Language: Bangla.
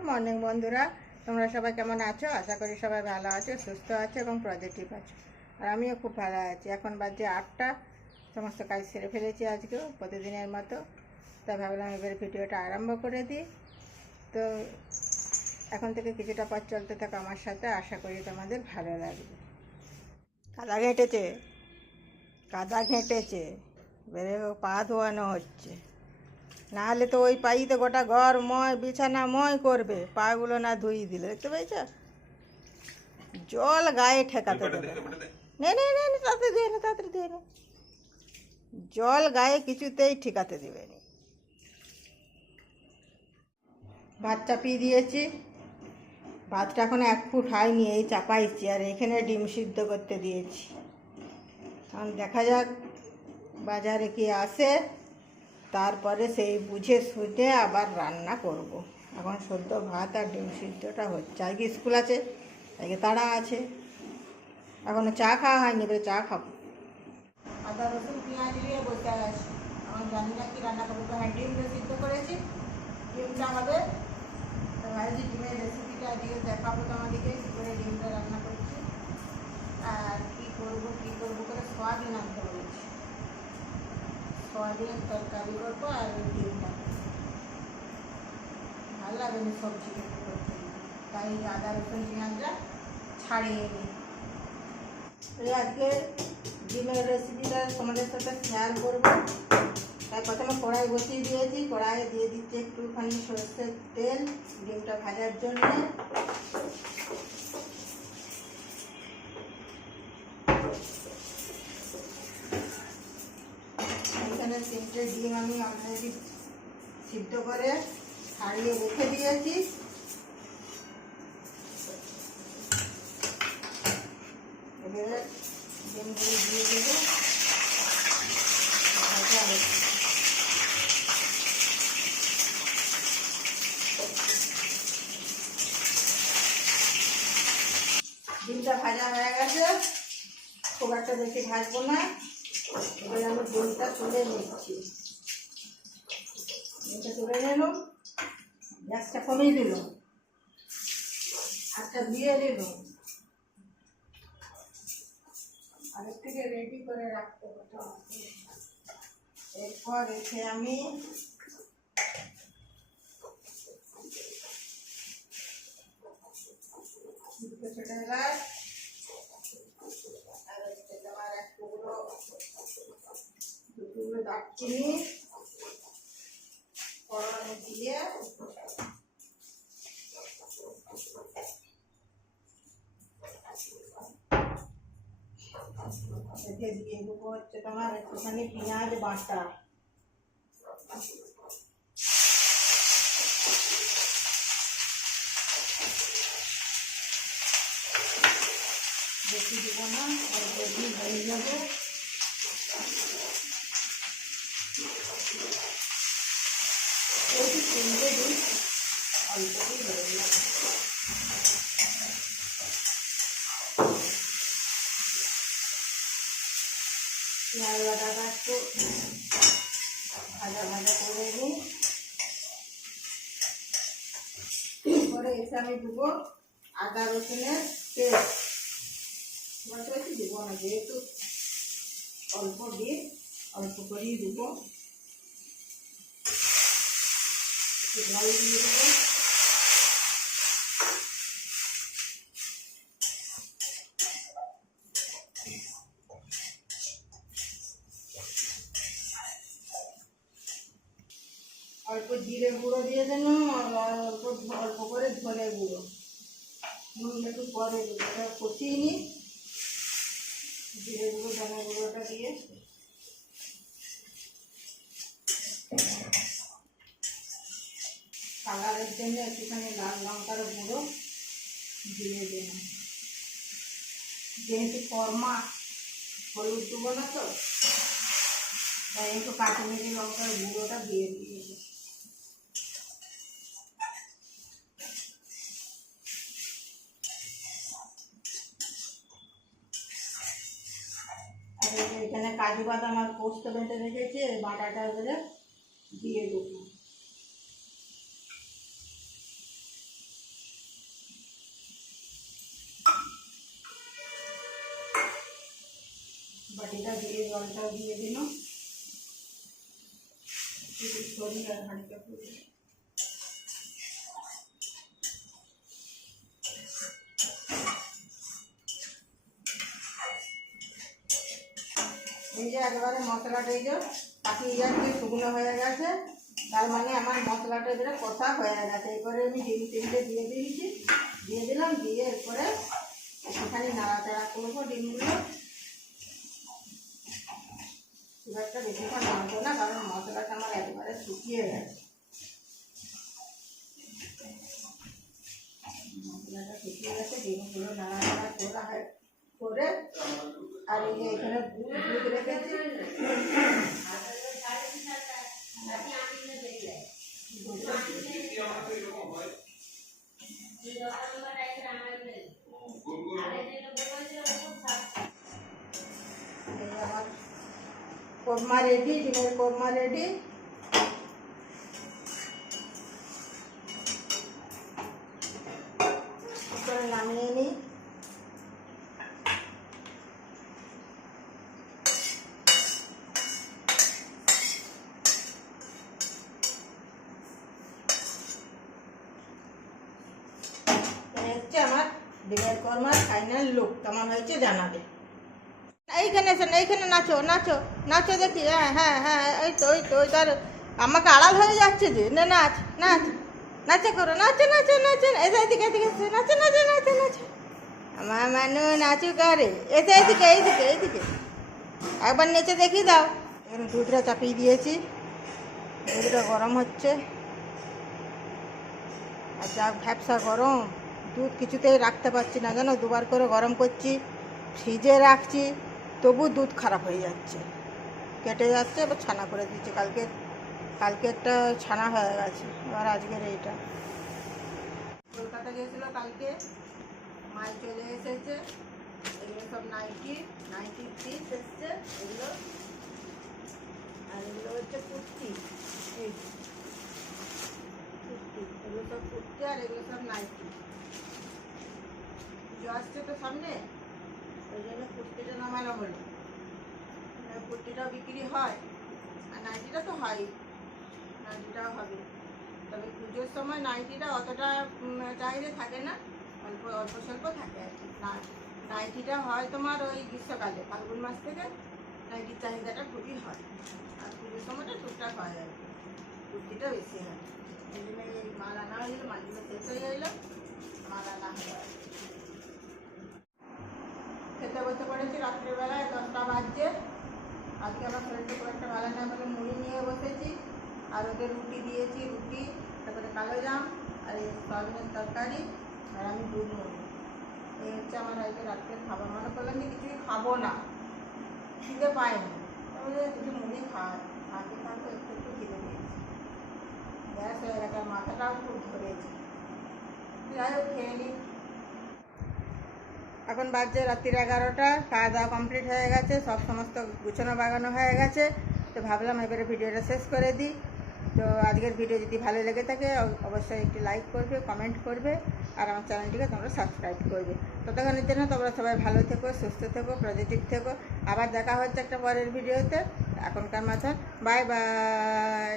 গুড মর্নিং বন্ধুরা, তোমরা সবাই কেমন আছো? আশা করি সবাই ভালো আছো, সুস্থ আছো এবং পজিটিভ আছো। আর আমিও খুব ভালো আছি। এখন বাজে 8টা, সমস্ত কাজ সেরে ফেলেছি আজকেও প্রতিদিনের মতো। তাই ভাবলাম এবার ভিডিওটা আরম্ভ করে দিই। তো এখন থেকে কিছুটা পথ চলতে থাকো আমার সাথে, আশা করি তোমাদের ভালো লাগবে। কাদা ঘেঁটেছে বেড়ে পা ধোয়ানো হচ্ছে, নাহলে তো ওই পাইতে গোটা ঘর ময় বিছানা ময় করবে, পাগুলো না ধুই দিলে। দেখতে পেয়েছ? জল গায়ে ঠেকাতে দেবে নে নে নে নে, তাড়াতাড়ি ধুয়ে নে, তাড়াতাড়ি ধুয়ে নে। জল গায়ে কিছুতেই ঠেকাতে দেবে না। ভাত চাপিয়ে দিয়েছি, ভাতটা এখন 1 ফুট হয়নি, এই চাপাইছি। আর এখানে ডিম সিদ্ধ করতে দিয়েছি। এখন দেখা যাক বাজারে কি আসে, তারপরে সেই বুঝে সুঝে আবার রান্না করব। এখন সদ্য ভাত আর ডিম সিদ্ধটা হচ্ছে। আজকে স্কুল আছে, আজকে তাড়া আছে, এখনও চা খাওয়া হয়নি, এবারে চা খাবো। আদা রসুন পেঁয়াজ দিয়ে বসে আছি। এখন জানি না কি রান্না করবো। হ্যাঁ, ডিম সিদ্ধ করেছি, ডিমটা হবে। তো ভাবছি ডিমের রেসিপিটা দিয়ে দেখাবো তোমাদেরকে, কী করে ডিমটা রান্না করছি আর কী করবো করে সোয়াবিন আনতে বলেছি। সোয়াবিনের তরকারি করবো আর ডিমটা ভালো লাগে না সবজি করতে, তাই আদা রসুন পেঁয়াজটা ছাড়িয়ে নিই। আজকে ডিমের রেসিপিটা তোমাদের সাথে শেয়ার করবো। তাই প্রথমে কড়াই বসিয়ে দিয়েছি, কড়াইয়ে দিয়ে দিচ্ছি একটুখানি সরষের তেল ডিমটা ভাজার জন্য। এখানে 3টে ডিম আমি অলরেডি সিদ্ধ করে ছাড়িয়ে রেখে দিয়েছি। এবারে ডিমগুলো দিয়ে দেবো, ভাজা হচ্ছে। ডিমটা ভাজা হয়ে গেছে, খুব একটা বেশি ভাজবো না। এবার আমি ডিমটা তুলে নিচ্ছি। ডিমটা তুলে নিলাম, গ্যাসটা কমিয়ে দিল, আটটা দিয়ে দিল। আগের থেকে রেডি করে রাখতে হতো। এরপর এসে আমি ছোট এলাচ আর হচ্ছে তোমার 1 টুকরো 2 টুকরো দারচিনি ফোড়নে দিয়ে দিয়ে দেবো হচ্ছে তোমার একটুখানি পেঁয়াজ বাটা। বেশি দেবো না, অল্প দিয়ে হয়ে যাবে। ওই 3টে দিন অল্প দিয়ে হয়ে যাবে। পেঁয়াজ বাটাটা একটু ভাজা ভাজা করে নিই। পরে এসে আমি দেবো আদা রসুনের পেস্ট। বেশি দেবো না, যেহেতু অল্প দিয়ে অল্প করেই দেবো। জল দিয়ে দেবো। অল্প জিরে গুঁড়ো দিয়ে দেন, আর অল্প করে ধনে গুঁড়ো। নুন একটু পরে দেবো, এটা কষিয়ে নিই। জিরে গুঁড়ো ধনে গুঁড়োটা দিয়ে কালারের জন্য একটুখানি লাল লঙ্কার গুঁড়ো দিয়ে দেব। যেহেতু কর্মা হলুদ দেবো না, তো তাই একটু কাশ্মীরি লঙ্কার গুঁড়োটা দিয়ে দিয়েছি। আর এখানে কাজু বাদাম আর পোস্ত বেটে রেখেছি, বাটাটা দিয়ে দেবো। যেটা দিয়ে জলটাও দিয়ে দিল, শরীর আর হাঁড়িটা পুরো এই যে একবারে মশলাটা এই যে পাকিয়ে যাচ্ছে, শুকনো হয়ে গেছে, তার মানে আমার মশলাটা এবারে কষা হয়ে গেছে। এরপরে আমি ডিম তিনটে দিয়ে দিয়েছি, দিয়ে দিলাম, দিয়ে এরপরে একটুখানি নাড়াচাড়া করবো ডিমগুলো। খুব একটা বেশিক্ষণ নাড়বো না, কারণ মশলাটা আমার একবারে শুকিয়ে গেছে। মশলাটা শুকিয়ে গেছে, ডিমগুলো নাড়াচাড়া করা হয় করে, আর এই যে এখানে দুধ রেখেছি, আমার কোরমা রেডি, ডিমের কোরমা রেডি। করে নামিয়ে নিই। হচ্ছে আমার ডিমের কোরমার ফাইনাল লুক, কেমন হয়েছে জানাবে। এইখানে এসে এইখানে নাচো নাচো নাচো দেখি। হ্যাঁ হ্যাঁ হ্যাঁ, এই তো ওই তো ওই তার আমাকে আড়াল হয়ে যাচ্ছে যে। না নাচ নাচ, নাচে করো, নাচে নাচে নাচে, এসে এদিকে এদিকে এসে নাচে নাচে নাচে নাচে। আমার মানু নাচু করে, এসে এইদিকে এইদিকে এইদিকে, একবার নেচে দেখি দাও। এখানে দুধটা চাপিয়ে দিয়েছি, দুধটা গরম হচ্ছে, আর যা ভ্যাপসা গরম, দুধ কিছুতেই রাখতে পারছি না, জানো, দুবার করে গরম করছি, ফ্রিজে রাখছি, তবু দুধ খারাপ হয়ে যাচ্ছে, কেটে যাচ্ছে। এবার ছানা করে দিচ্ছি, কালকেরটা ছানা হয়ে গেছে, এবার আজকের এইটা। কলকাতা গিয়েছিল কালকে, মাল চলে এসেছে, এগুলো সব নাইটি পিস এসছে এগুলো, আর এগুলো হচ্ছে কুর্তি, এই কুর্তি, এগুলো সব কুর্তি, আর এগুলো সব নাইটি। পুজো আসছে তো সামনে, ওই জন্য কুর্তিটা নামানো হলো। কুর্তিটাও বিক্রি হয়, আর নাইটিটা তো হয়, নাইটিটাও হবে। তবে পুজোর সময় নাইটিটা অতটা চাহিদা থাকে না, অল্প অল্প স্বল্প থাকে আর কি। নাইটিটা হয় তোমার ওই গ্রীষ্মকালে, ফাল্গুন মাস থেকে নাইটির চাহিদাটা খুবই হয়, আর পুজোর সময়টা টুকটাক হয় আর কি, কুর্তিটা বেশি হয়। এই জন্য এই মাল আনা হয়েছিল, মালগুলো শেষ হয়ে গেল, মাল আনা হলো। খেতে বসে পড়েছি রাত্রেবেলায়, 10টা বাজছে। আজকে আমার শরীরটা খুব একটা ভালো না বলে মুড়ি নিয়ে বসেছি, আর ওদের রুটি দিয়েছি, রুটি, তারপরে কালো জাম, আর এই সয়াবিনের তরকারি, আর আমি দুধ মুড়ি। এই হচ্ছে আমার আজকে রাত্রের খাবার। মনে করলাম যে কিছুই খাবো না, খিদে পায়নি, তাহলে কিছু মুড়ি খাতে খাতে একটু একটু খিদে পেয়েছি, গ্যাস হয়ে গেছে, আর মাথাটাও খুব ধরেছে। যাই হোক, খেয়ে নিই। এখন বাজছে রাত্রির 11টা, খাওয়া দাওয়া কমপ্লিট হয়ে গেছে, সব সমস্ত গুছানো বাগানো হয়ে গেছে। তো ভাবলাম এবারে ভিডিওটা শেষ করে দিই। তো আজকের ভিডিও যদি ভালো লেগে থাকে অবশ্যই একটি লাইক করবে, কমেন্ট করবে, আর আমার চ্যানেলটিকে তোমরা সাবস্ক্রাইব করবে। ততক্ষণের জন্য তোমরা সবাই ভালো থেকো, সুস্থ থেকো, পজিটিভ থেকো। আবার দেখা হচ্ছে একটা পরের ভিডিওতে। এখনকার মতন বাই বাই।